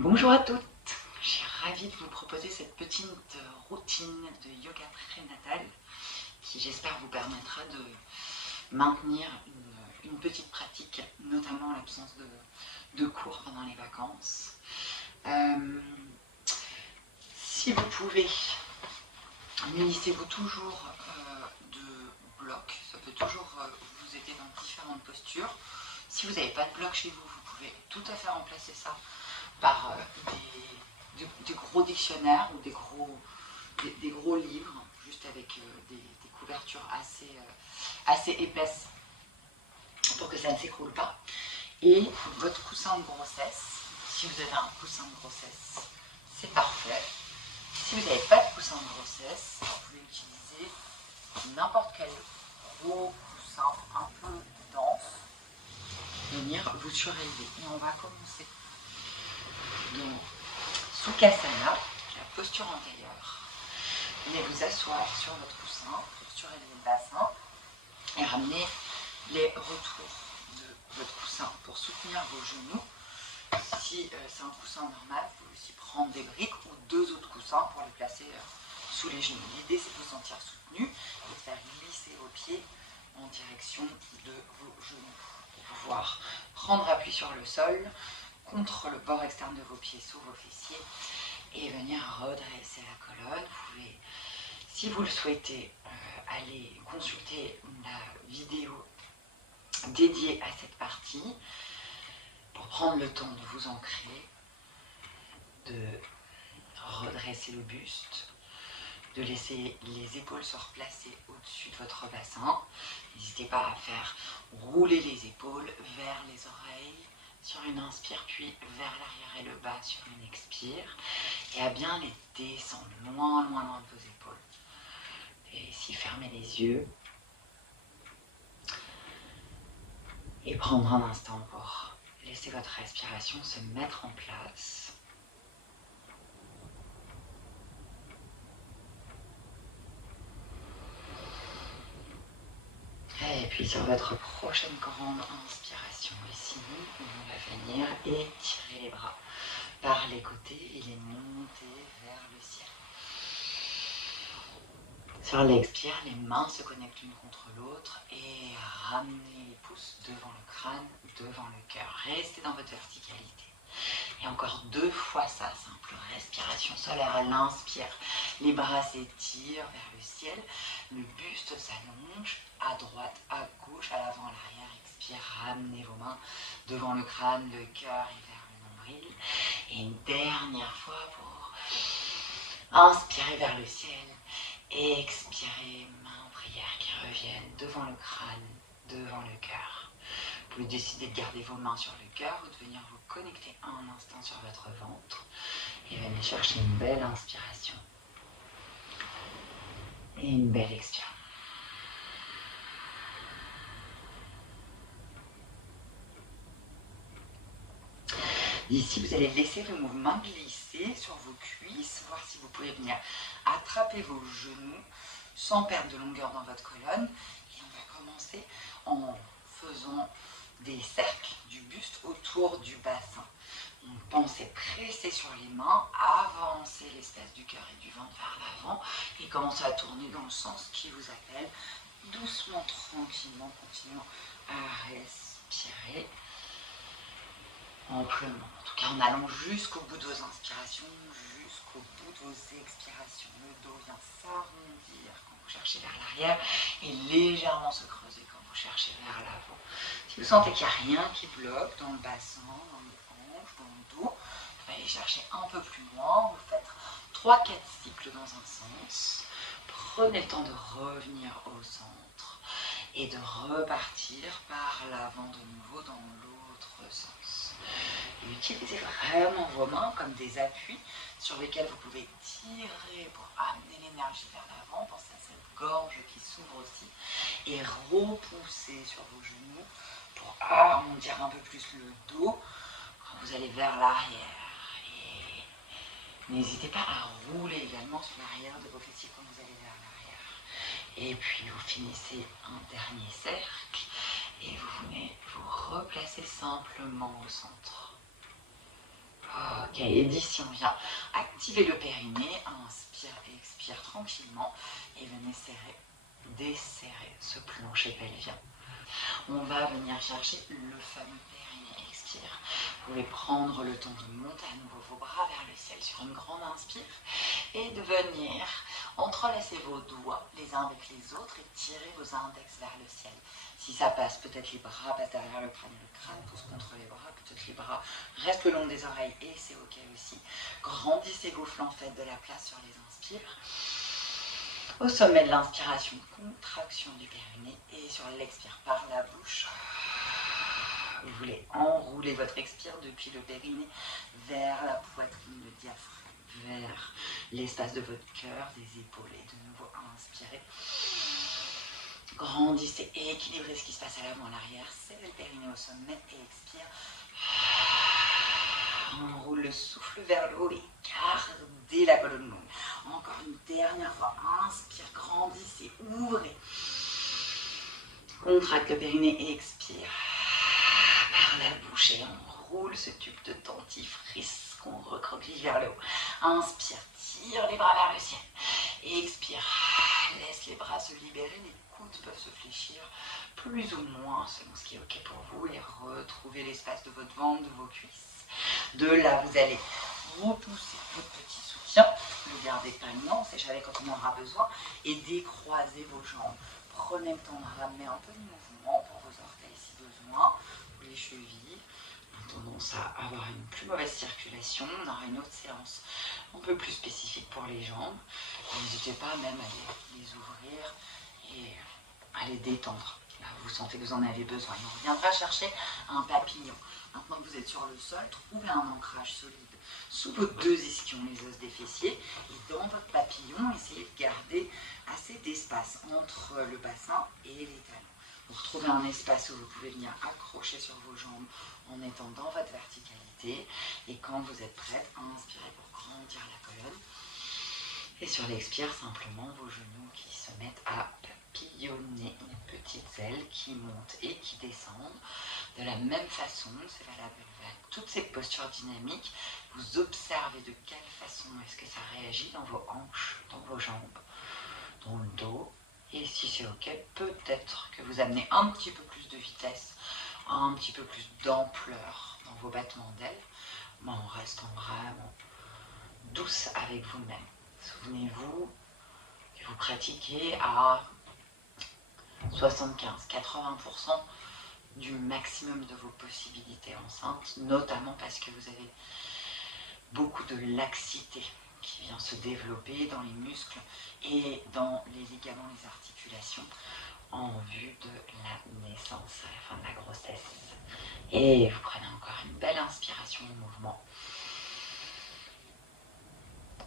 Bonjour à toutes, je suis ravie de vous proposer cette petite routine de yoga prénatal qui j'espère vous permettra de maintenir une petite pratique, notamment en l'absence de cours pendant les vacances. Si vous pouvez, munissez-vous toujours de blocs, ça peut toujours vous aider dans différentes postures. Si vous n'avez pas de bloc chez vous, vous pouvez tout à fait remplacer ça par des gros dictionnaires ou des gros livres, juste avec des couvertures assez épaisses pour que ça ne s'écroule pas. Et votre coussin de grossesse, si vous avez un coussin de grossesse, c'est parfait. Si vous n'avez pas de coussin de grossesse, vous pouvez utiliser n'importe quel gros coussin un peu dense, venir vous surélever. Et on va commencer donc Sukhasana, la posture antérieure. Venez vous asseoir sur votre coussin pour surélever le bassin et ramener les retours de votre coussin pour soutenir vos genoux. Si c'est un coussin normal, vous pouvez aussi prendre des briques ou deux autres coussins pour les placer sous les genoux. L'idée, c'est de vous sentir soutenu et de faire glisser vos pieds en direction de vos genoux pour pouvoir prendre appui sur le sol, contre le bord externe de vos pieds sous vos fessiers et venir redresser la colonne. Vous pouvez, si vous le souhaitez, aller consulter la vidéo dédiée à cette partie pour prendre le temps de vous ancrer, de redresser le buste, de laisser les épaules se replacer au-dessus de votre bassin. N'hésitez pas à faire rouler les épaules vers les oreilles sur une inspire, puis vers l'arrière et le bas sur une expire, et à bien les descendre loin de vos épaules. Et ici, fermez les yeux et prendre un instant pour laisser votre respiration se mettre en place. Et puis sur votre prochaine grande inspiration, ici, on va venir étirer les bras par les côtés et les monter vers le ciel. Sur l'expire, les mains se connectent l'une contre l'autre et ramenez les pouces devant le crâne, devant le cœur. Restez dans votre verticalité. Et encore 2 fois ça, simple respiration solaire à l'inspire. Les bras s'étirent vers le ciel, le buste s'allonge à droite, à gauche, à l'avant, à l'arrière. Expire, ramenez vos mains devant le crâne, le cœur et vers le nombril. Et une dernière fois pour inspirer vers le ciel. Expirez, mains en prière qui reviennent devant le crâne, devant le cœur. Vous pouvez décider de garder vos mains sur le cœur ou de venir vous connecter un instant sur votre ventre et venez chercher une belle inspiration et une belle expiration. Ici, vous allez laisser le mouvement glisser sur vos cuisses, voir si vous pouvez venir attraper vos genoux sans perdre de longueur dans votre colonne. Et on va commencer en faisant des cercles du buste autour du bassin. On pense presser sur les mains, avancer l'espace du cœur et du ventre vers l'avant et commencer à tourner dans le sens qui vous appelle. Doucement, tranquillement, continuons à respirer amplement. En tout cas, en allant jusqu'au bout de vos inspirations, jusqu'au bout de vos expirations. Le dos vient s'arrondir quand vous cherchez vers l'arrière et légèrement se creuser quand vous cherchez vers l'avant. Si vous sentez qu'il n'y a rien qui bloque dans le bassin, dans les hanches, dans le dos, vous pouvez aller chercher un peu plus loin. Vous faites 3-4 cycles dans un sens. Prenez le temps de revenir au centre et de repartir par l'avant de nouveau dans l'autre sens. Et utilisez vraiment vos mains comme des appuis sur lesquels vous pouvez tirer pour amener l'énergie vers l'avant. Pensez à cette gorge qui s'ouvre aussi et repousser sur vos genoux pour arrondir un peu plus le dos quand vous allez vers l'arrière. Et n'hésitez pas à rouler également sur l'arrière de vos fessiers quand vous allez vers l'arrière. Et puis vous finissez un dernier cercle et vous venez vous replacer simplement au centre. Ok, et d'ici on vient activer le périnée, inspire et expire tranquillement et venez serrer, desserrer ce plancher pelvien. On va venir chercher le fameux périnée, expire. Vous pouvez prendre le temps de monter à nouveau vos bras vers le ciel sur une grande inspire et de venir entrelacer vos doigts les uns avec les autres et tirer vos index vers le ciel. Si ça passe, peut-être les bras passent derrière le crâne pousse contre les bras, peut-être les bras restent le long des oreilles et c'est ok aussi. Grandissez vos flancs, faites de la place sur les inspires. Au sommet de l'inspiration, contraction du périnée et sur l'expire par la bouche. Vous voulez enrouler votre expire depuis le périnée vers la poitrine, le diaphragme, vers l'espace de votre cœur, des épaules et de nouveau inspirez. Grandissez et équilibrez ce qui se passe à l'avant, à l'arrière. Serrez le périnée au sommet et expire. Enroule le souffle vers le haut et gardez la colonne longue. Encore une dernière fois. Inspire, grandissez, ouvrez. Contracte le périnée et expire. Par la bouche et enroule ce tube de dentifrice qu'on recroqueville vers le haut. Inspire, tire les bras vers le ciel. Et expire. Laisse les bras se libérer, les coudes peuvent se fléchir plus ou moins selon ce qui est ok pour vous et retrouvez l'espace de votre ventre, de vos cuisses. De là, vous allez repousser votre petit soutien, ne le gardez pas loin, on ne sait jamais quand on en aura besoin, et décroisez vos jambes. Prenez le temps de ramener un peu de mouvement pour vos orteils si besoin, pour les chevilles. On a tendance à avoir une plus mauvaise circulation, on aura une autre séance un peu plus spécifique pour les jambes. N'hésitez pas même à les ouvrir et à les détendre. Là, vous sentez que vous en avez besoin. Et on reviendra chercher un papillon. Maintenant que vous êtes sur le sol, trouvez un ancrage solide sous vos deux ischions, les os des fessiers. Et dans votre papillon, essayez de garder assez d'espace entre le bassin et les talons. Vous retrouvez un espace où vous pouvez venir accrocher sur vos jambes en étant dans votre verticalité. Et quand vous êtes prête, inspirez pour grandir la colonne. Et sur l'expire, simplement vos genoux qui se mettent à papillonner, une petite aile qui monte et qui descend. De la même façon, c'est valable avec toutes ces postures dynamiques. Vous observez de quelle façon est-ce que ça réagit dans vos hanches, dans vos jambes, dans le dos. Et si c'est ok, peut-être que vous amenez un petit peu plus de vitesse, un petit peu plus d'ampleur dans vos battements d'ailes, mais en restant vraiment douce avec vous-même. Souvenez-vous que vous pratiquez à 75-80% du maximum de vos possibilités enceintes, notamment parce que vous avez beaucoup de laxité qui vient se développer dans les muscles et dans les ligaments, les articulations, en vue de la naissance, à la fin de la grossesse. Et vous prenez encore une belle inspiration au mouvement.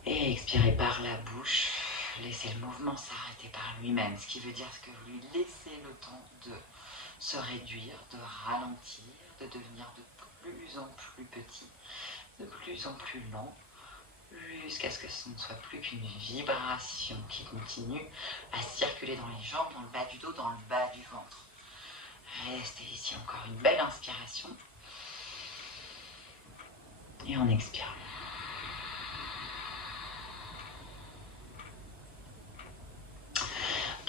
Et expirez par la bouche, laissez le mouvement s'arrêter par lui-même, ce qui veut dire que vous lui laissez le temps de se réduire, de ralentir, de devenir de plus en plus petit, de plus en plus lent, jusqu'à ce que ce ne soit plus qu'une vibration qui continue à circuler dans les jambes, dans le bas du dos, dans le bas du ventre. Restez ici, encore une belle inspiration. Et on expire.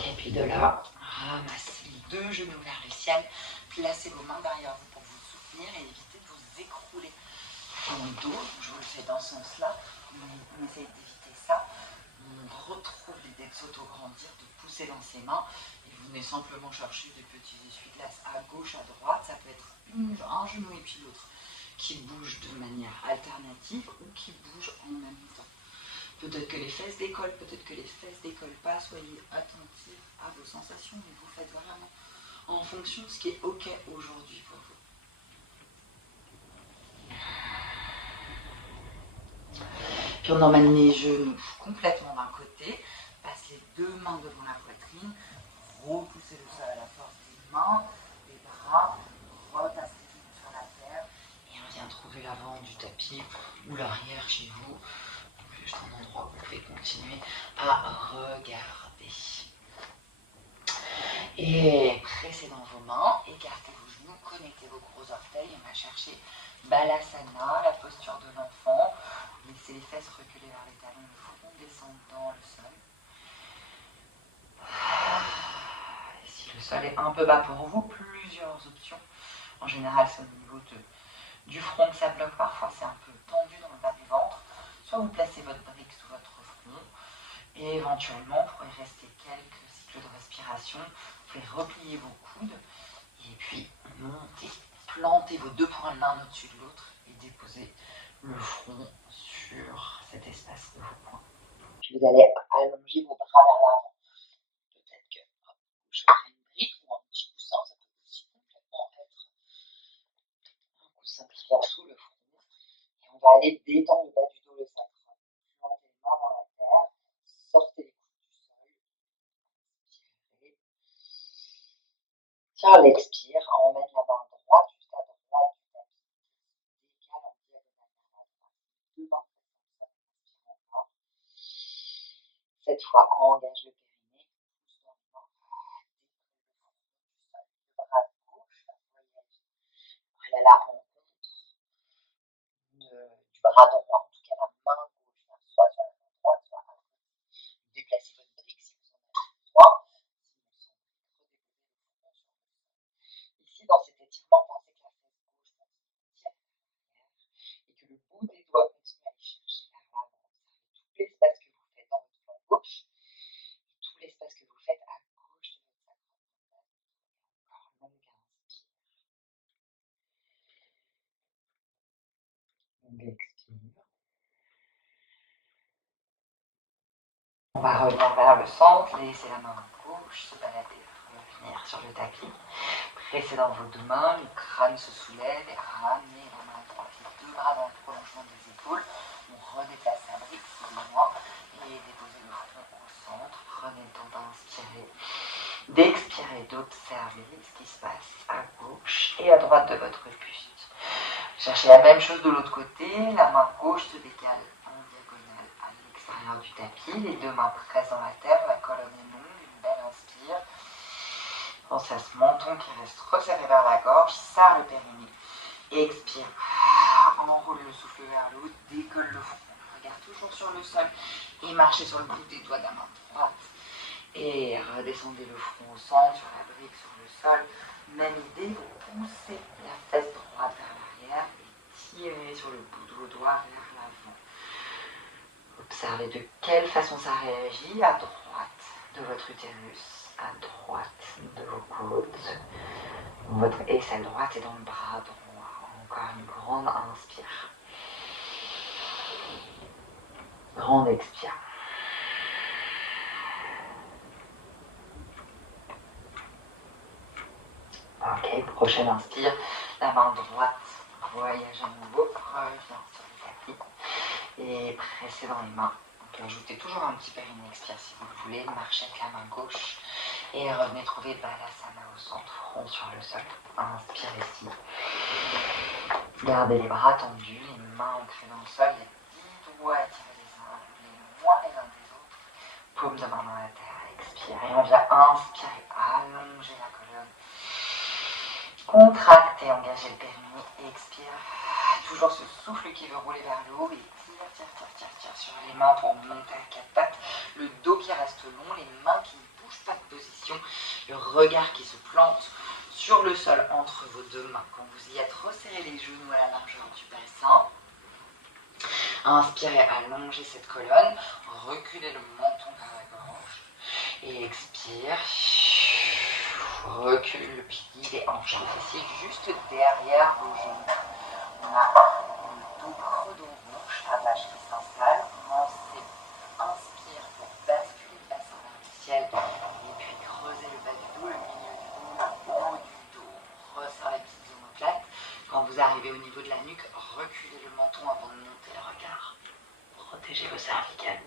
Et puis de là, ramassez les deux genoux vers le ciel, placez vos mains derrière vous pour vous soutenir et évitez de vous écrouler dans le dos. Je vous le fais dans ce sens-là, on essaye d'éviter ça. On retrouve l'idée de s'auto-grandir, de pousser dans ses mains et vous venez simplement chercher des petits essuie-glaces à gauche, à droite. Ça peut être un genou et puis l'autre qui bouge de manière alternative ou qui bouge en même temps. Peut-être que les fesses décollent, peut-être que les fesses décollent pas. Soyez attentifs à vos sensations, mais vous faites vraiment en fonction de ce qui est ok aujourd'hui pour vous. Puis on emmène les genoux complètement d'un côté, passe les deux mains devant la poitrine, repoussez le sol à la force des mains, des bras, retassez les genoux sur la terre et on vient trouver l'avant du tapis ou l'arrière chez vous. Juste un endroit où vous pouvez continuer à regarder. Et pressez dans vos mains et gardez vos genoux reconnectez vos gros orteils. On va chercher Balasana, la posture de l'enfant. Laissez les fesses reculer vers les talons, le front descend dans le sol. Et si le sol est un peu bas pour vous, plusieurs options. En général, c'est au niveau du front que ça bloque. Parfois, c'est un peu tendu dans le bas du ventre. Soit vous placez votre brique sous votre front. Et éventuellement, vous pourrez rester quelques cycles de respiration. Vous pouvez replier vos coudes. Et puis, montez. Plantez vos deux poings de l'un au-dessus de l'autre. Et déposez le front sur cet espace de vos poings. Puis vous allez allonger vos bras vers l'avant. Peut-être que je ferai une brique ou un petit coussin. Ça peut aussi complètement être un coussin pliant sous le front. Et on va aller détendre le bas du dos, le sacrum. Plantez les mains dans la terre. Sortez les coudes du sol. Inspirez. Tiens, on expire. On emmène la main droite juste à droite du tapis. Décale en diagonale vers la droite. Deux mains près de sol. Inspire encore. Cette fois, on engage le périnée. Pousse dans les mains. Décolle le front du sol. Le bras gauche va voyager. Voilà la rencontre du bras droit. En tout cas, la main gauche va soit sur la main droite, soit à droite. Déplacez votre brique si vous en avez besoin. Si vous sentez redéposer le front sur le sol. Ici, dans cet étirement, pensez que la fesse gauche continue de tirer vers l'arrière et que le bout des doigts continue à aller chercher vers l'avant. Observez tout l'espace que vous faites dans votre flanc gauche et tout l'espace que vous faites à gauche de votre sacrum. Encore longue inspire. Longue expire. On va revenir vers le centre, laissez la main gauche se balader, revenir sur le tapis. Pressez dans vos deux mains, le crâne se soulève et ramenez la main droite. Les deux bras dans le prolongement des épaules. On redéplace la brique si besoin et déposez le front au centre. Prenez le temps d'inspirer, d'expirer, d'observer ce qui se passe à gauche et à droite de votre buste. Cherchez la même chose de l'autre côté, la main gauche se décale en diagonale à l'extérieur du tapis, les deux mains presses dans la terre, la colonne est longue, une belle inspire. Pensez à ce menton qui reste resserré vers la gorge, serre le périnée. Expire, enroule le souffle vers le haut, décolle le front. Regarde toujours sur le sol et marchez sur le bout des doigts de la main droite. Et redescendez le front au centre, sur la brique, sur le sol. Même idée, vous poussez la fesse droite vers l'arrière et tirez sur le bout de vos doigts vers l'avant. Observez de quelle façon ça réagit à droite de votre utérus, à droite de vos côtes. Votre aisselle droite est dans le bras droit. Encore une grande inspire. Grande expire. Ok, prochaine inspire. La main droite voyage à nouveau, revient sur le tapis. Et pressez dans les mains. Donc, ajoutez toujours un petit périnée expire si vous le voulez. Marchez avec la main gauche. Et revenez trouver Balasana au centre, front sur le sol. Inspirez ici. Gardez les bras tendus, les mains ancrées dans le sol. Les 10 doigts étirés les uns, les moins les uns des autres. Paume de main dans la terre. Expirez. On vient inspirer, allonger la colonne. Contractez, engagez le périnée. Expire. Toujours ce souffle qui veut rouler vers le haut. Et tire sur les mains pour monter à quatre pattes. Le dos qui reste long, les mains qui ne bougent pas de position. Le regard qui se plante sur le sol entre vos deux mains. Quand vous y êtes, resserrez les genoux à la largeur du bassin. Inspirez, allongez cette colonne. Reculez le menton vers la gorge. Et expire. Recule le pied des hanches. Ici, juste derrière vos genoux. On a le dos creux dans le hanche, la vache qui s'installe. Inspire pour basculer le bassin vers le ciel. Et puis creusez le bas du dos, le milieu du dos, le haut du dos. Resserre les petites omoplates. Quand vous arrivez au niveau de la nuque, reculez le menton avant de monter le regard. Protégez vos cervicales.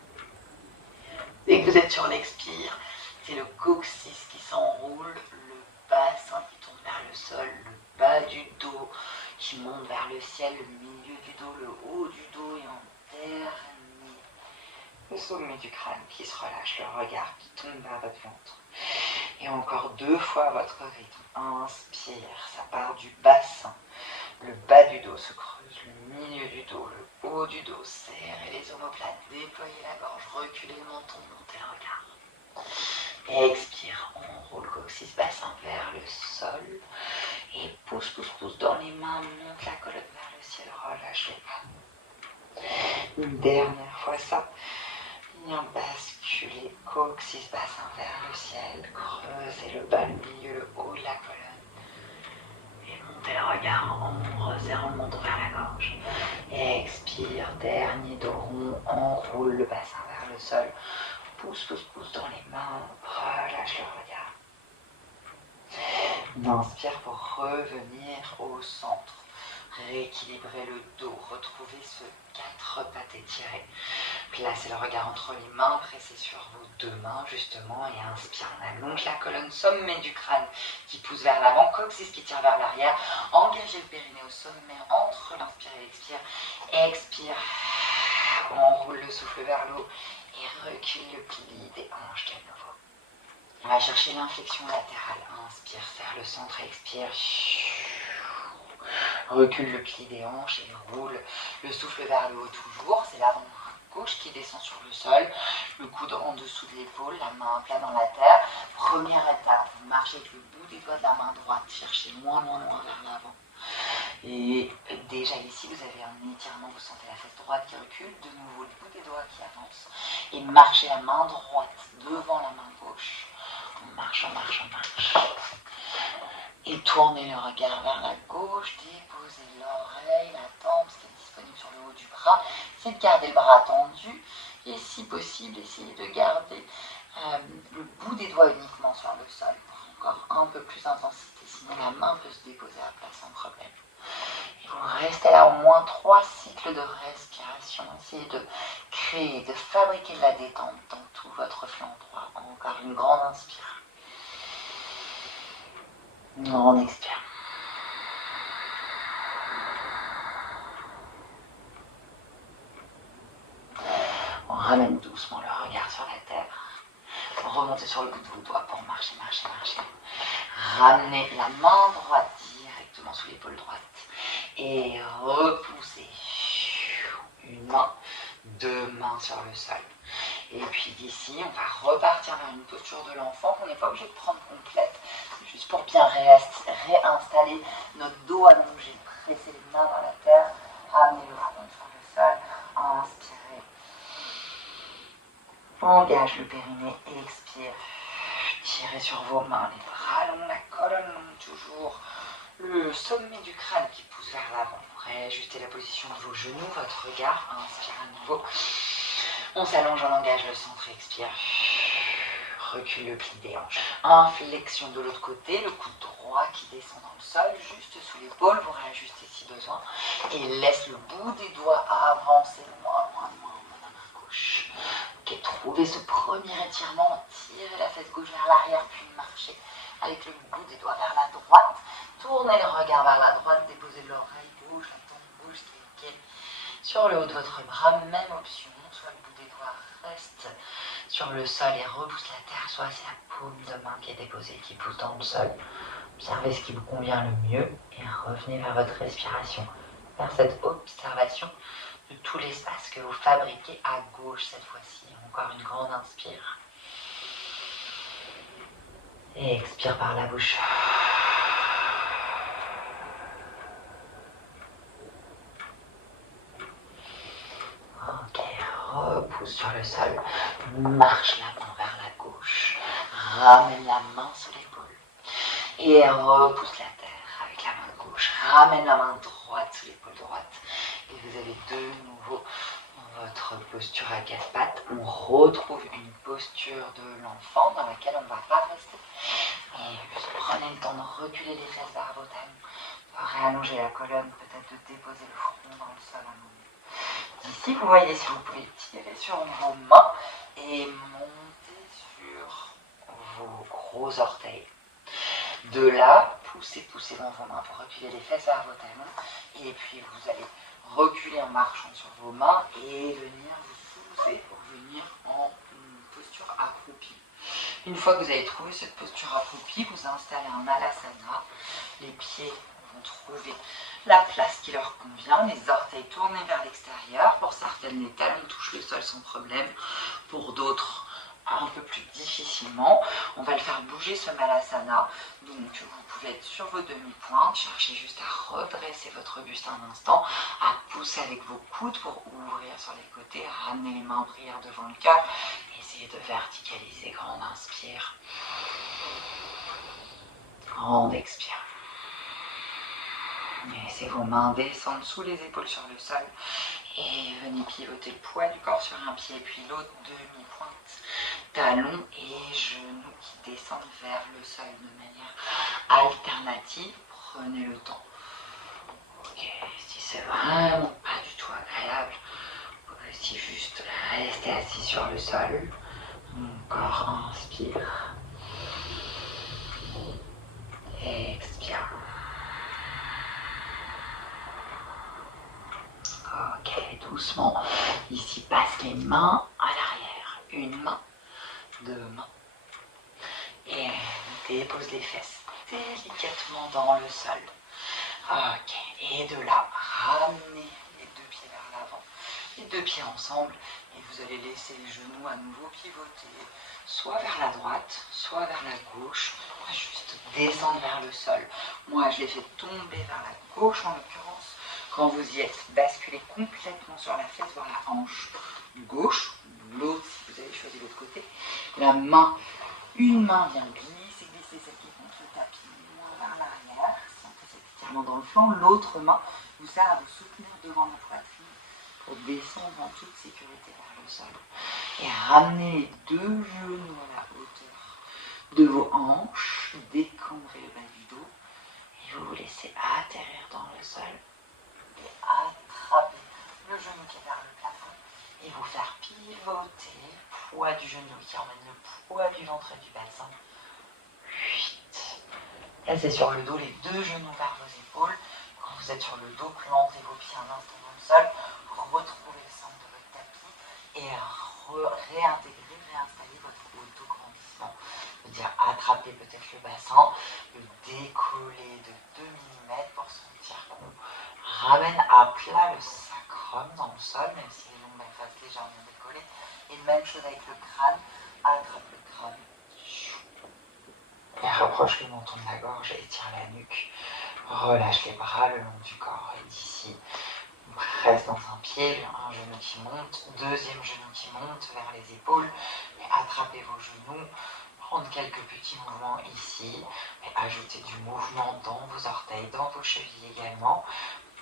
Dès que vous êtes sur l'expire, c'est le coccyx qui s'enroule, le bassin qui tourne vers le sol, le bas du dos qui monte vers le ciel, le milieu du dos, le haut du dos et en dernier le sommet du crâne qui se relâche, le regard qui tombe vers votre ventre. Et encore 2 fois votre rythme. Inspire, ça part du bassin. Le bas du dos se creuse, le milieu du dos, le haut du dos. Serrez les omoplates, déployez la gorge, reculez le menton, montez le regard. Expire, enroule coccyx bassin vers le sol. Et pousse, pousse, pousse dans les mains, monte la colonne vers le ciel, relâche les bras. Une dernière fois ça. Bien basculez, coccyx bassin vers le ciel, creusez le bas, le milieu, le haut de la colonne. Et montez le regard en resserrant le menton vers la gorge. Expire, dernier dos rond, enroule le bassin vers le sol. Pousse, pousse, pousse dans les mains, relâche le regard. On inspire pour revenir au centre. Rééquilibrez le dos, retrouvez ce 4 pattes étirées. Placez le regard entre les mains, pressez sur vos 2 mains justement et inspire. On allonge la colonne, sommet du crâne qui pousse vers l'avant, coccyx qui tire vers l'arrière. Engagez le périnée au sommet entre l'inspire et l'expire. Expire, on roule le souffle vers le haut et recule le pli des hanches de nouveau. On va chercher l'inflexion latérale. Inspire, serre le centre, expire. Recule le pli des hanches et roule le souffle vers le haut toujours. C'est l'avant gauche qui descend sur le sol, le coude en dessous de l'épaule, la main à plat dans la terre. Première étape, vous marchez avec le bout des doigts de la main droite, cherchez loin vers l'avant. Et déjà ici, vous avez un étirement, vous sentez la fesse droite qui recule, de nouveau le bout des doigts qui avance. Et marchez la main droite devant la main gauche. On marche, on marche, on marche. Et tournez le regard vers la gauche, déposez l'oreille, la tempe, ce qui est disponible sur le haut du bras. C'est de garder le bras tendu et si possible, essayez de garder le bout des doigts uniquement sur le sol pour encore un peu plus d'intensité. Sinon, la main peut se déposer à plat sans problème. Et vous restez là au moins 3 cycles de respiration. Essayez de créer, de fabriquer de la détente dans tout votre flanc droit. Encore une grande inspire. On expire. On ramène doucement le regard sur la terre. Remontez sur le bout de vos doigts pour marcher, marcher, marcher. Ramenez la main droite directement sous l'épaule droite. Et repoussez. Une main, 2 mains sur le sol. Et puis d'ici, on va repartir vers une posture de l'enfant qu'on n'est pas obligé de prendre complète. Juste pour bien réinstaller notre dos allongé. Pressez les mains dans la terre. Ramenez le front sur le sol. Inspirez. Engage le périnée. Expire. Tirez sur vos mains. Les bras longs, la colonne longue toujours. Le sommet du crâne qui pousse vers l'avant. Réajustez la position de vos genoux, votre regard. Inspire à nouveau. On s'allonge, on engage le centre. Expire. Recule le pli des hanches. Inflexion de l'autre côté, le coude droit qui descend dans le sol, juste sous l'épaule, vous réajustez si besoin. Et laisse le bout des doigts avancer loin dans la main gauche. Ok, trouvez ce premier étirement, tirez la fesse gauche vers l'arrière, puis marchez avec le bout des doigts vers la droite. Tournez le regard vers la droite, déposez l'oreille gauche, la tempe gauche qui est ok. Sur le haut de votre bras, même option, soit le bout des doigts reste sur le sol et repousse la terre, soit c'est la paume de main qui est déposée, qui pousse dans le sol. Observez ce qui vous convient le mieux et revenez vers votre respiration, vers cette observation de tout l'espace que vous fabriquez à gauche cette fois-ci. Encore une grande inspire. Et expire par la bouche. Ok, repousse sur le sol, marche la main vers la gauche, ramène la main sous l'épaule et repousse la terre avec la main gauche, ramène la main droite sous l'épaule droite et vous avez de nouveau votre posture à 4 pattes. On retrouve une posture de l'enfant dans laquelle on ne va pas rester. Et prenez le temps de reculer les fesses vers vos talons, de réallonger la colonne, peut-être de déposer le front dans le sol un moment. Ici, vous voyez si vous pouvez tirer sur vos mains et monter sur vos gros orteils. De là, poussez dans vos mains pour reculer les fesses vers vos talons. Et puis, vous allez reculer en marchant sur vos mains et venir vous pousser pour venir en posture accroupie. Une fois que vous avez trouvé cette posture accroupie, vous installez un Alasana. Les pieds vont trouver la place qui leur convient, les orteils tournés vers l'extérieur. Pour certaines, les talons touchent le sol sans problème. Pour d'autres, un peu plus difficilement. On va le faire bouger ce Malasana. Donc vous pouvez être sur vos demi-pointes, cherchez juste à redresser votre buste un instant, à pousser avec vos coudes pour ouvrir sur les côtés, ramener les mains en prière devant le cœur, essayez de verticaliser. Grande inspire, grande expire. Laissez vos mains descendre sous les épaules sur le sol et venez pivoter le poids du corps sur un pied puis l'autre, demi-pointe, talons et genoux qui descendent vers le sol de manière alternative. Prenez le temps. Ok, si c'est vraiment pas du tout agréable, vous pouvez aussi juste rester assis sur le sol. Encore inspire. Expire. Ok, doucement. Ici, passe les mains à l'arrière. Une main, deux mains. Et dépose les fesses délicatement dans le sol. Ok, et de là, ramenez les deux pieds vers l'avant. Les deux pieds ensemble. Et vous allez laisser les genoux à nouveau pivoter. Soit vers la droite, soit vers la gauche. Juste descendre vers le sol. Moi, je les fais tomber vers la gauche en l'occurrence. Quand vous y êtes, basculez complètement sur la fesse, voir la hanche gauche, l'autre si vous avez choisi l'autre côté. La main, une main vient glisser celle qui est contre le tapis, moins vers l'arrière, sentez cet étirement dans le flanc. L'autre main vous sert à vous soutenir devant la poitrine pour descendre en toute sécurité vers le sol. Et ramenez les deux genoux à la hauteur de vos hanches, décambrez le bas du dos et vous vous laissez atterrir dans le sol. Et attraper le genou qui est vers le plafond et vous faire pivoter, poids du genou qui emmène le poids du ventre et du bassin. 8. Placez sur le dos les deux genoux vers vos épaules. Quand vous êtes sur le dos, plantez vos pieds un instant dans le sol, retrouvez le centre de votre tapis et réinstallez votre auto-grandissement. C'est-à-dire attraper peut-être le bassin, le décoller de 2 mm pour sentir qu'on ramène à plat le sacrum dans le sol, même si les lombaires restent légèrement décollées. Et même chose avec le crâne, attrape le crâne. Et rapproche le menton de la gorge et étire la nuque. Relâche les bras le long du corps. Et d'ici, on reste dans un pied, un genou qui monte, deuxième genou qui monte vers les épaules. Et attrapez vos genoux. Prendre quelques petits mouvements ici. Et ajouter du mouvement dans vos orteils, dans vos chevilles également.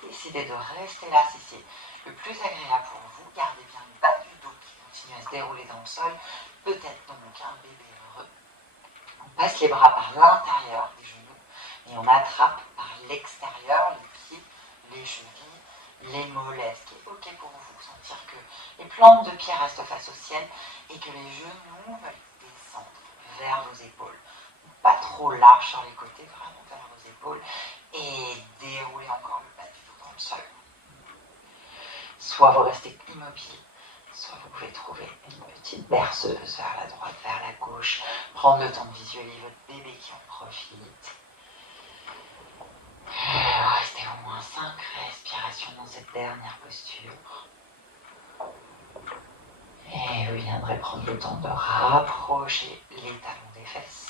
Décidez de rester là si c'est le plus agréable pour vous. Gardez bien le bas du dos qui continue à se dérouler dans le sol. Peut-être donc un bébé heureux. On passe les bras par l'intérieur des genoux et on attrape par l'extérieur les pieds, les chevilles, les mollets. Ce qui est ok pour vous. Sentir que les plantes de pied restent face au ciel et que les genoux veulent descendre vers vos épaules. Pas trop large sur les côtés, vraiment vers vos épaules et dérouler encore le bas du dos dans le sol. Soit vous restez immobile, soit vous pouvez trouver une petite berceuse vers la droite, vers la gauche, prendre le temps de visualiser votre bébé qui en profite. Restez au moins 5 respirations dans cette dernière posture. Et vous viendrez prendre le temps de rapprocher les talons des fesses.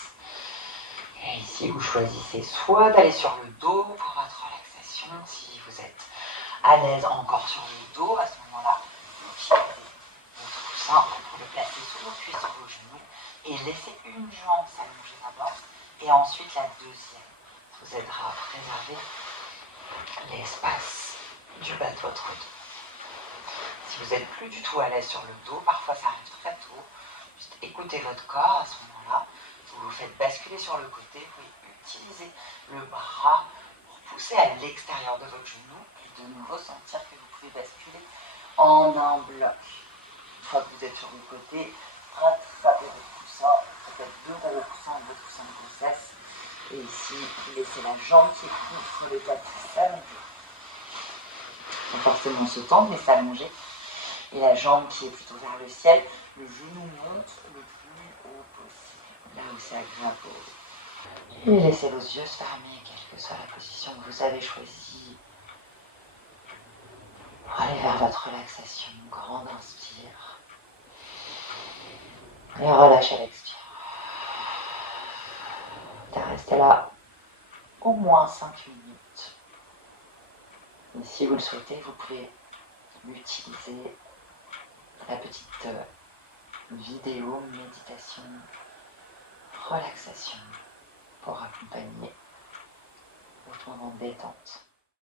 Et ici, vous choisissez soit d'aller sur le dos pour votre relaxation, si vous êtes à l'aise encore sur le dos, à ce moment-là, vous tirez votre coussin pour le placer sous vos cuisses, sur vos genoux, et laissez une jambe s'allonger d'abord, et ensuite la deuxième. Ça vous aidera à préserver l'espace du bas de votre dos. Si vous n'êtes plus du tout à l'aise sur le dos, parfois ça arrive très tôt, juste écoutez votre corps à ce moment-là. Vous vous faites basculer sur le côté, vous pouvez utiliser le bras pour pousser à l'extérieur de votre genou et de nouveau sentir que vous pouvez basculer en un bloc. Une fois que vous êtes sur le côté, rattrapez votre coussin, peut-être deux gros coussins, votre coussin de grossesse. Et ici, laissez la jambe qui est contre le tapis s'allonger. Pas forcément se tendre, mais s'allonger. Et la jambe qui est plutôt vers le ciel, le genou monte le plus haut possible, là où c'est agréable pour vous. Et laissez vos yeux se fermer, quelle que soit la position que vous avez choisie. Pour aller vers votre relaxation, grande inspire. Et relâche à l'expire. Restez là au moins 5 minutes. Et si vous le souhaitez, vous pouvez utiliser la petite vidéo méditation, relaxation pour accompagner votre moment de détente.